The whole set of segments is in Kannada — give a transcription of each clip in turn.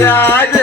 राजा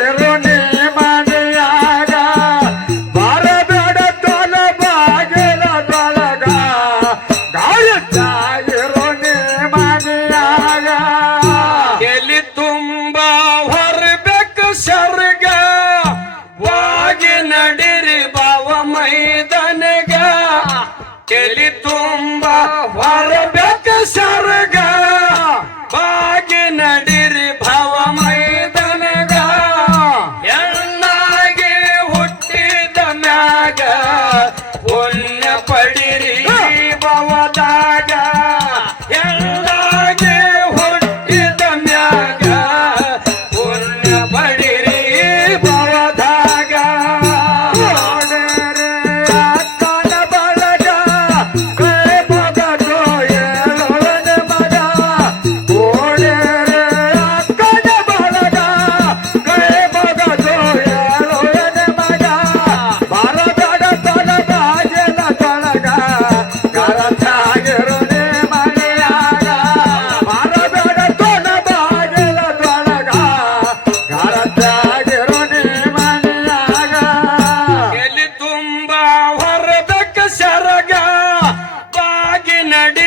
நடு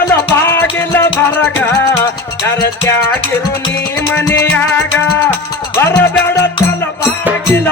ತೊಲ ಬಾಗಿಲ ಬರಗ ಕರತ್ಯಾಗಿರು ನೀ ಮನೆಯಾಗ. ಬರಬೇಡ ತಲ ಬಾಗಿಲ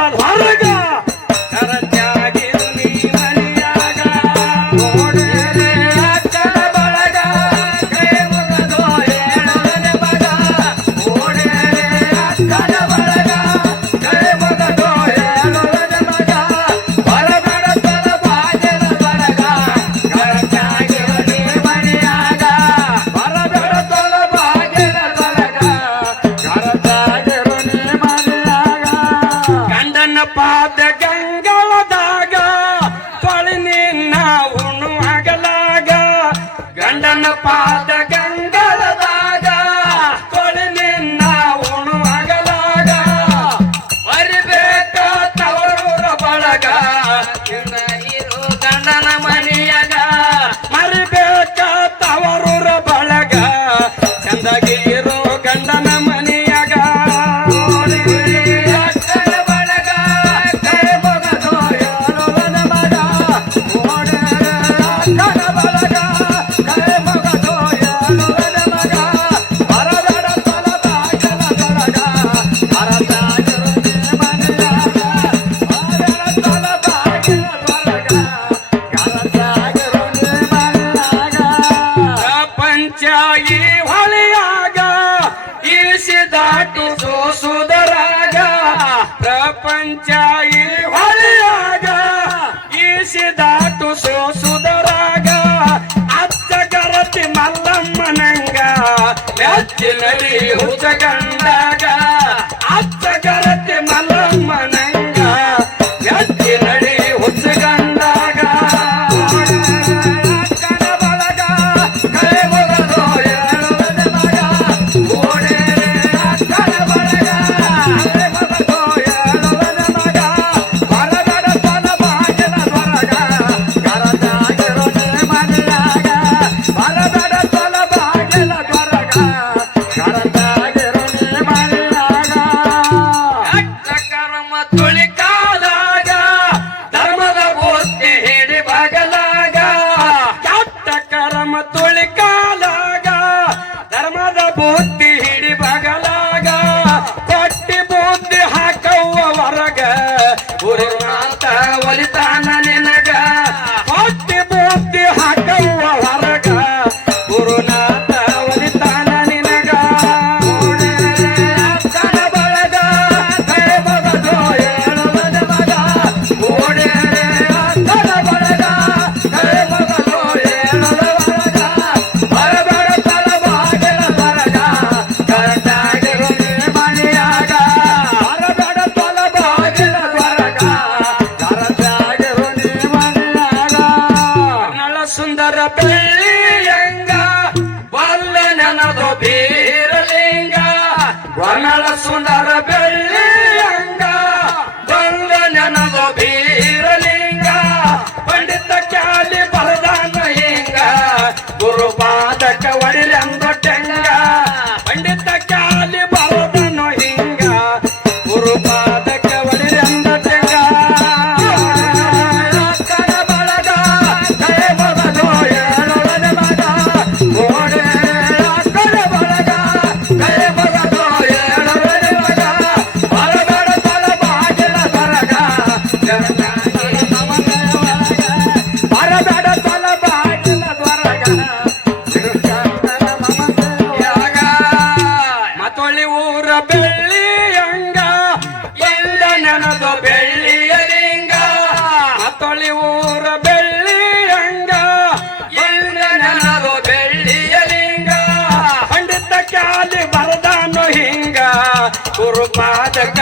கண்டனமா ಮೆಚ್ಚಿ ನಡಿ ಹುಚ್ಚಗಂಡಾಗ ಅಚ್ಚ ಗರತಿ ಗುರುಪಾದಕ ಗುರುಪಾದಕ